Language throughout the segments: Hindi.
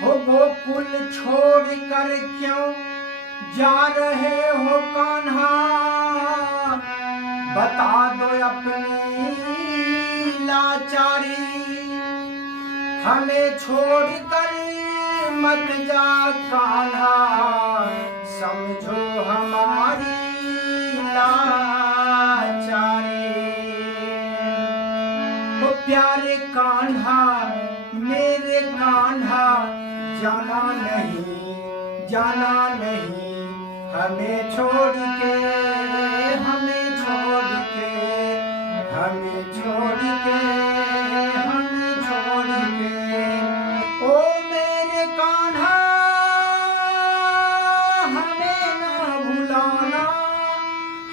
हो गोकुल छोड़ कर क्यों जा रहे हो कान्हा, बता दो अपनी लाचारी। हमें छोड़ कर मत जा कान्हा, समझो हमारी लाचारी। ओ प्यारे कान्हा मेरे कान्हा, जाना नहीं जाना नहीं, हमें छोड़ के हमें छोड़ के हमें छोड़ के हमें छोड़ के। ओ मेरे कान्हा हमें ना भुलाना,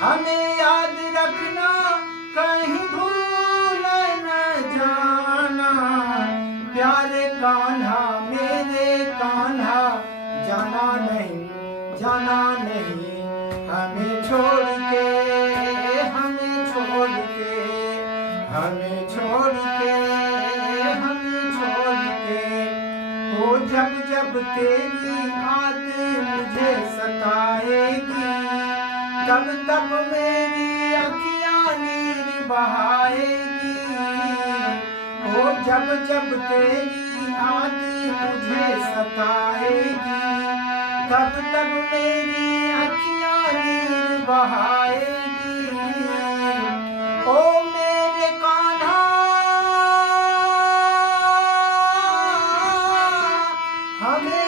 हमें याद रखना, कहीं भूल न जाना। प्यारे कान्हा मेरे कान्हा, जाना नहीं जाना नहीं, हमें छोड़ के हमें छोड़ के हमें छोड़ के हमें छोड़ के। ओ जब जब तेरी याद मुझे सताएगी, तब तब मेरी अखियाँ नीर बहाएगी। ओ जब जब तेरी याद मुझे सताएगी, तब तब मेरी अखियाँ नीर बहाएगी। ओ मेरे कान्हा हमें